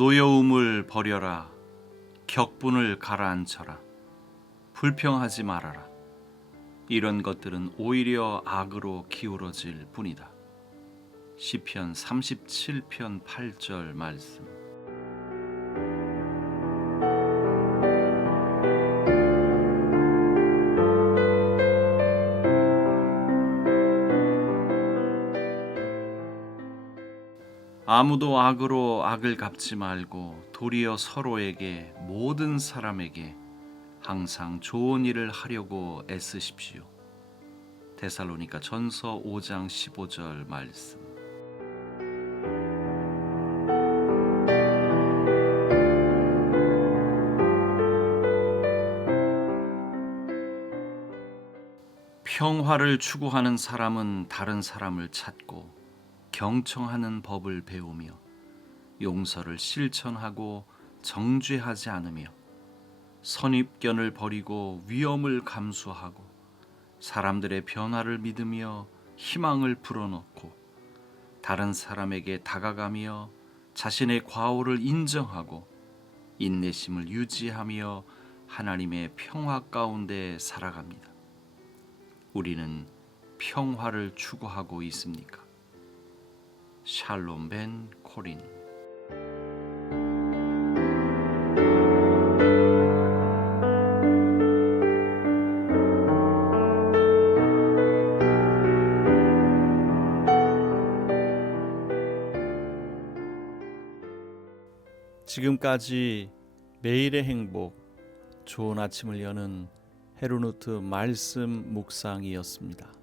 노여움을 버려라. 격분을 가라앉혀라. 불평하지 말아라. 이런 것들은 오히려 악으로 기울어질 뿐이다. 시편 37편 8절 말씀. 아무도 악으로 악을 갚지 말고 도리어 서로에게 모든 사람에게 항상 좋은 일을 하려고 애쓰십시오. 데살로니가 전서 5장 15절 말씀. 평화를 추구하는 사람은 다른 사람을 찾고 경청하는 법을 배우며 용서를 실천하고 정죄하지 않으며 선입견을 버리고 위험을 감수하고 사람들의 변화를 믿으며 희망을 불어넣고 다른 사람에게 다가가며 자신의 과오를 인정하고 인내심을 유지하며 하나님의 평화 가운데 살아갑니다. 우리는 평화를 추구하고 있습니까? 샬롬 벤 코린 지금까지 매일의 행복, 좋은 아침을 여는 헤루누트 말씀 묵상이었습니다.